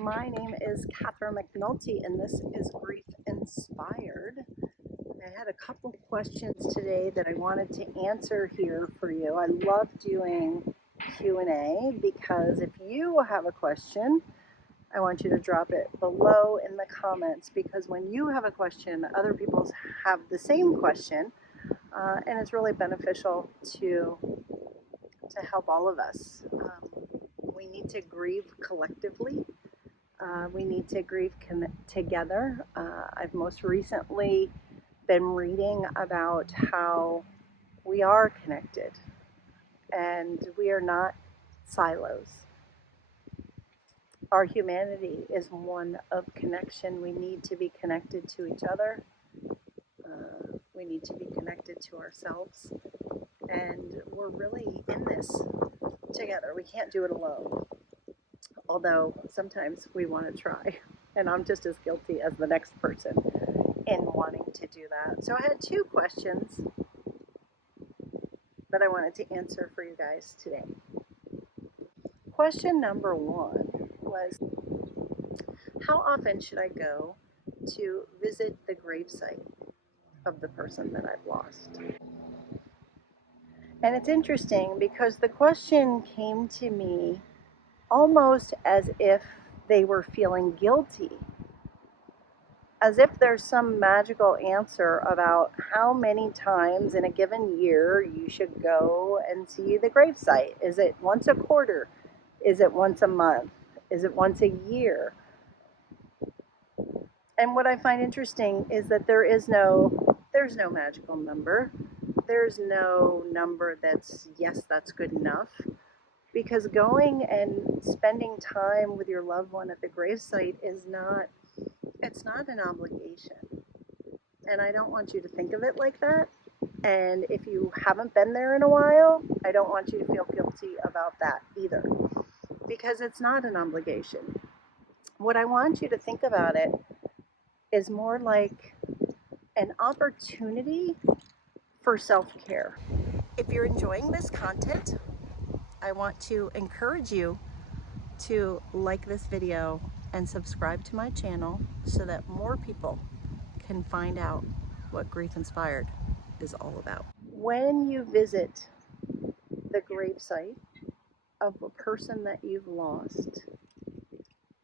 My name is Catherine McNulty, and this is Grief Inspired. I had a couple questions today that I wanted to answer here for you. I love doing Q&A because if you have a question, I want you to drop it below in the comments, because when you have a question, other people have the same question, and it's really beneficial to help all of us. We need to grieve collectively. We need to grieve together. I've most recently been reading about how we are connected and we are not silos. Our humanity is one of connection. We need to be connected to each other. We need to be connected to ourselves. And we're really in this together. We can't do it alone. Although sometimes we want to try, and I'm just as guilty as the next person in wanting to do that. So I had two questions that I wanted to answer for you guys today. Question number one was, how often should I go to visit the gravesite of the person that I've lost? And it's interesting because the question came to me almost as if they were feeling guilty, as if there's some magical answer about how many times in a given year you should go and see the gravesite. Is it once a quarter? Is it once a month? Is it once a year? And what I find interesting is that there's no magical number. There's no number that's, yes, that's good enough. Because going and spending time with your loved one at the gravesite it's not an obligation. And I don't want you to think of it like that. And if you haven't been there in a while, I don't want you to feel guilty about that either, because it's not an obligation. What I want you to think about it is more like an opportunity for self-care. If you're enjoying this content, I want to encourage you to like this video and subscribe to my channel so that more people can find out what Grief Inspired is all about. When you visit the gravesite of a person that you've lost,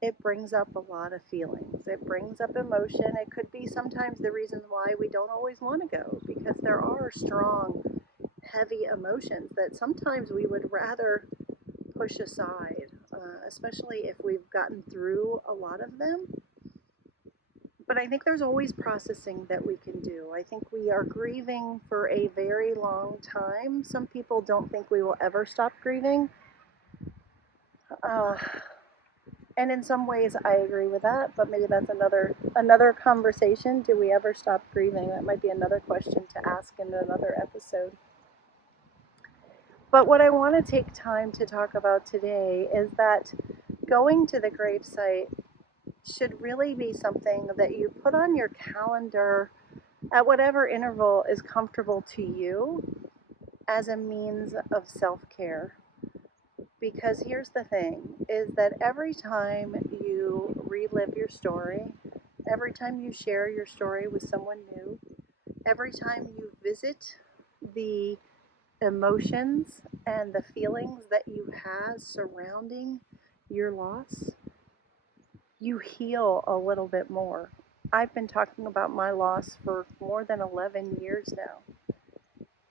it brings up a lot of feelings. It brings up emotion. It could be sometimes the reasons why we don't always want to go, because there are strong, heavy emotions that sometimes we would rather push aside, especially if we've gotten through a lot of them. But I think there's always processing that we can do. I think we are grieving for a very long time. Some people don't think we will ever stop grieving. And in some ways I agree with that, but maybe that's another conversation. Do we ever stop grieving? That might be another question to ask in another episode. But what I want to take time to talk about today is that going to the gravesite should really be something that you put on your calendar at whatever interval is comfortable to you as a means of self-care. Because here's the thing, is that every time you relive your story, every time you share your story with someone new, every time you visit the emotions and the feelings that you have surrounding your loss, you heal a little bit more. I've been talking about my loss for more than 11 years now.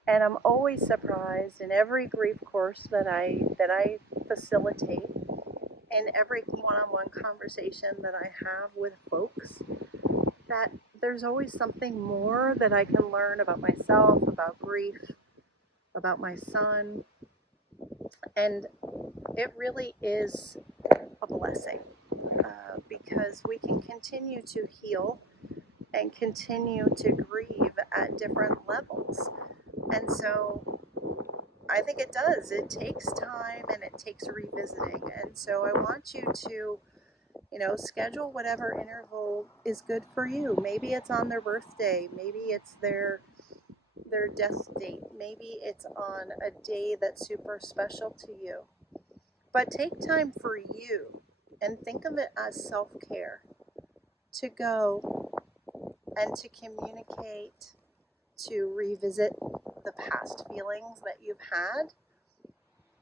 And I'm always surprised in every grief course that I facilitate, in every one-on-one conversation that I have with folks, that there's always something more that I can learn about myself, about grief, about my son. And it really is a blessing, because we can continue to heal and continue to grieve at different levels. And so I think it does. It takes time and it takes revisiting. And so I want you to, schedule whatever interval is good for you. Maybe it's on their birthday. Maybe it's their death date. Maybe it's on a day that's super special to you. But take time for you and think of it as self-care, to go and to communicate, to revisit the past feelings that you've had,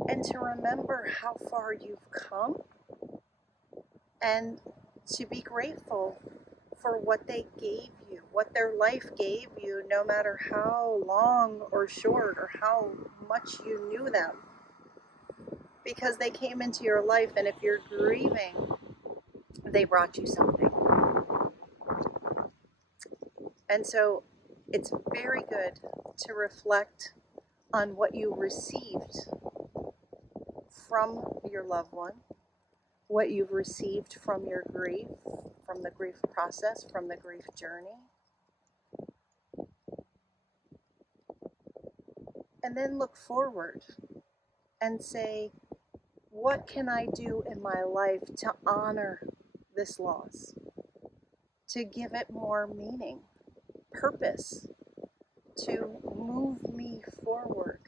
and to remember how far you've come, and to be grateful for what they gave you, what their life gave you, no matter how long or short or how much you knew them. Because they came into your life, and if you're grieving, they brought you something. And so it's very good to reflect on what you received from your loved one, what you've received from your grief, from the grief process, from the grief journey. And then look forward and say, what can I do in my life to honor this loss, to give it more meaning, purpose, to move me forward,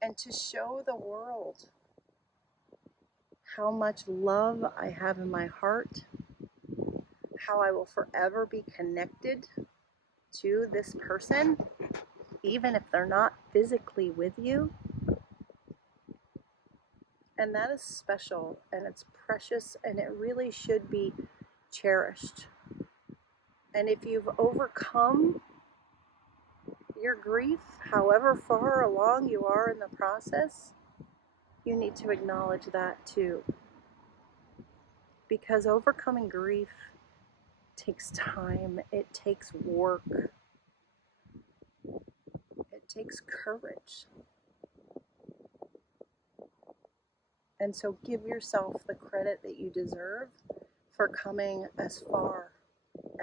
and to show the world how much love I have in my heart, how I will forever be connected to this person, even if they're not physically with you. And that is special, and it's precious, and it really should be cherished. And if you've overcome your grief, however far along you are in the process, you need to acknowledge that too. Because overcoming grief takes time, it takes work, it takes courage. And so give yourself the credit that you deserve for coming as far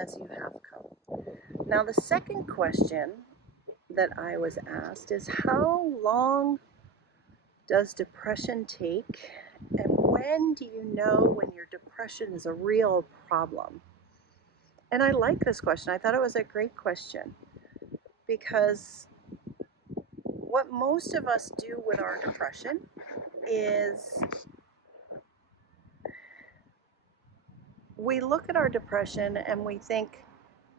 as you have come. Now, the second question that I was asked is, how long does depression take? And when do you know when your depression is a real problem? And I like this question. I thought it was a great question, because what most of us do with our depression is we look at our depression and we think,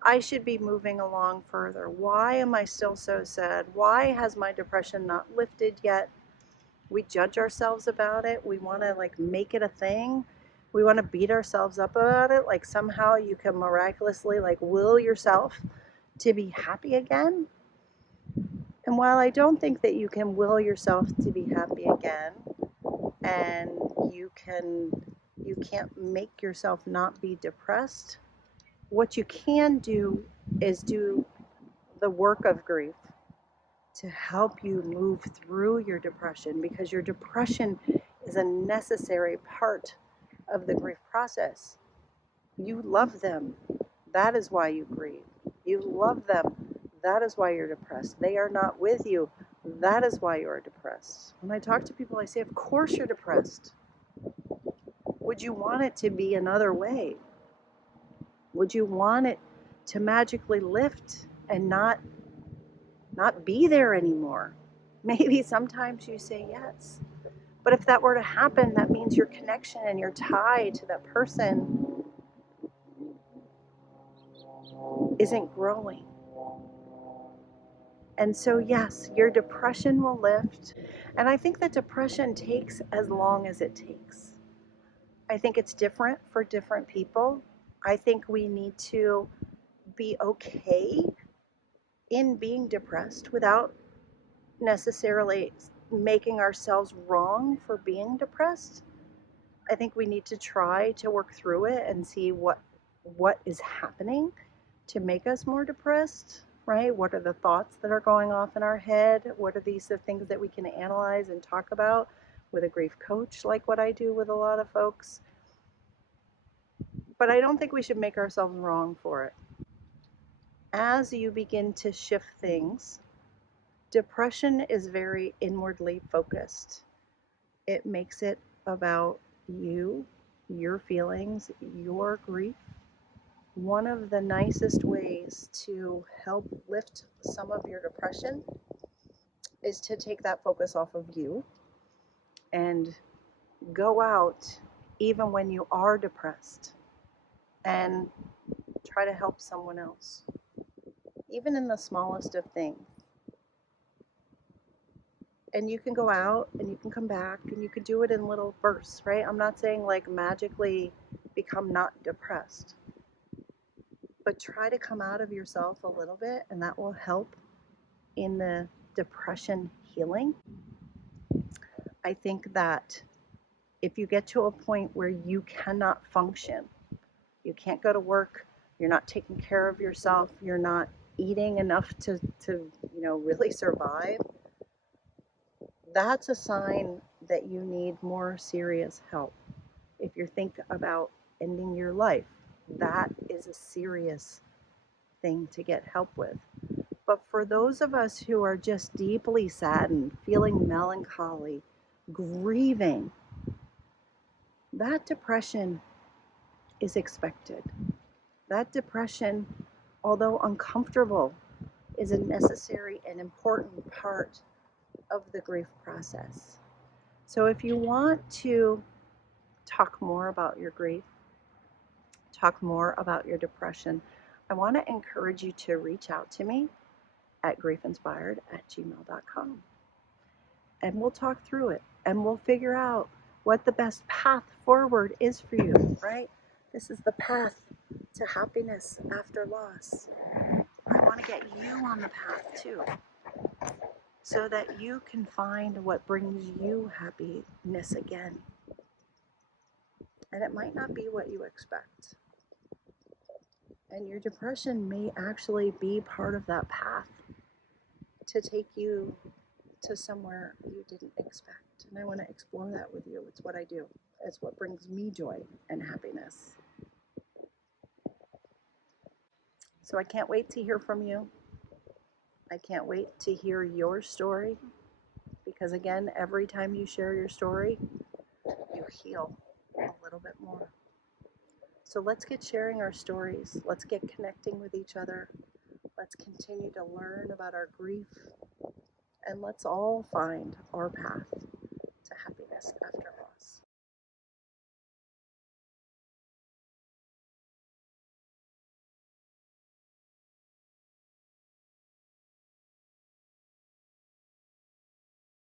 I should be moving along further. Why am I still so sad? Why has my depression not lifted yet? We judge ourselves about it. We want to make it a thing. We want to beat ourselves up about it. Like somehow you can miraculously will yourself to be happy again. And while I don't think that you can will yourself to be happy again, and you can't make yourself not be depressed, what you can do is do the work of grief to help you move through your depression, because your depression is a necessary part of the grief process. You love them. That is why you grieve. You love them. That is why you're depressed. They are not with you. That is why you are depressed. When I talk to people, I say, of course you're depressed. Would you want it to be another way? Would you want it to magically lift and not be there anymore? Maybe sometimes you say yes. But if that were to happen, that means your connection and your tie to that person isn't growing. And so, yes, your depression will lift. And I think that depression takes as long as it takes. I think it's different for different people. I think we need to be okay in being depressed without necessarily making ourselves wrong for being depressed. I think we need to try to work through it and see what is happening to make us more depressed, right? What are the thoughts that are going off in our head? What are these the things that we can analyze and talk about with a grief coach, like what I do with a lot of folks? But I don't think we should make ourselves wrong for it. As you begin to shift things, depression is very inwardly focused. It makes it about you, your feelings, your grief. One of the nicest ways to help lift some of your depression is to take that focus off of you and go out even when you are depressed and try to help someone else, even in the smallest of things. And you can go out and you can come back and you can do it in little bursts, right? I'm not saying like magically become not depressed, but try to come out of yourself a little bit, and that will help in the depression healing. I think that if you get to a point where you cannot function, you can't go to work, you're not taking care of yourself, you're not eating enough to really survive, that's a sign that you need more serious help. If you think about ending your life, that is a serious thing to get help with. But for those of us who are just deeply saddened, feeling melancholy, grieving, that depression is expected. That depression, although uncomfortable, is a necessary and important part of the grief process. So if you want to talk more about your grief, talk more about your depression, I want to encourage you to reach out to me at GriefInspired@gmail.com. And we'll talk through it and we'll figure out what the best path forward is for you, right? This is the path to happiness after loss. I want to get you on the path too, so that you can find what brings you happiness again. And it might not be what you expect. And your depression may actually be part of that path to take you to somewhere you didn't expect. And I want to explore that with you. It's what I do. It's what brings me joy and happiness. So I can't wait to hear from you. I can't wait to hear your story, because again, every time you share your story, you heal a little bit more. So let's get sharing our stories. Let's get connecting with each other. Let's continue to learn about our grief. And let's all find our path to happiness after all.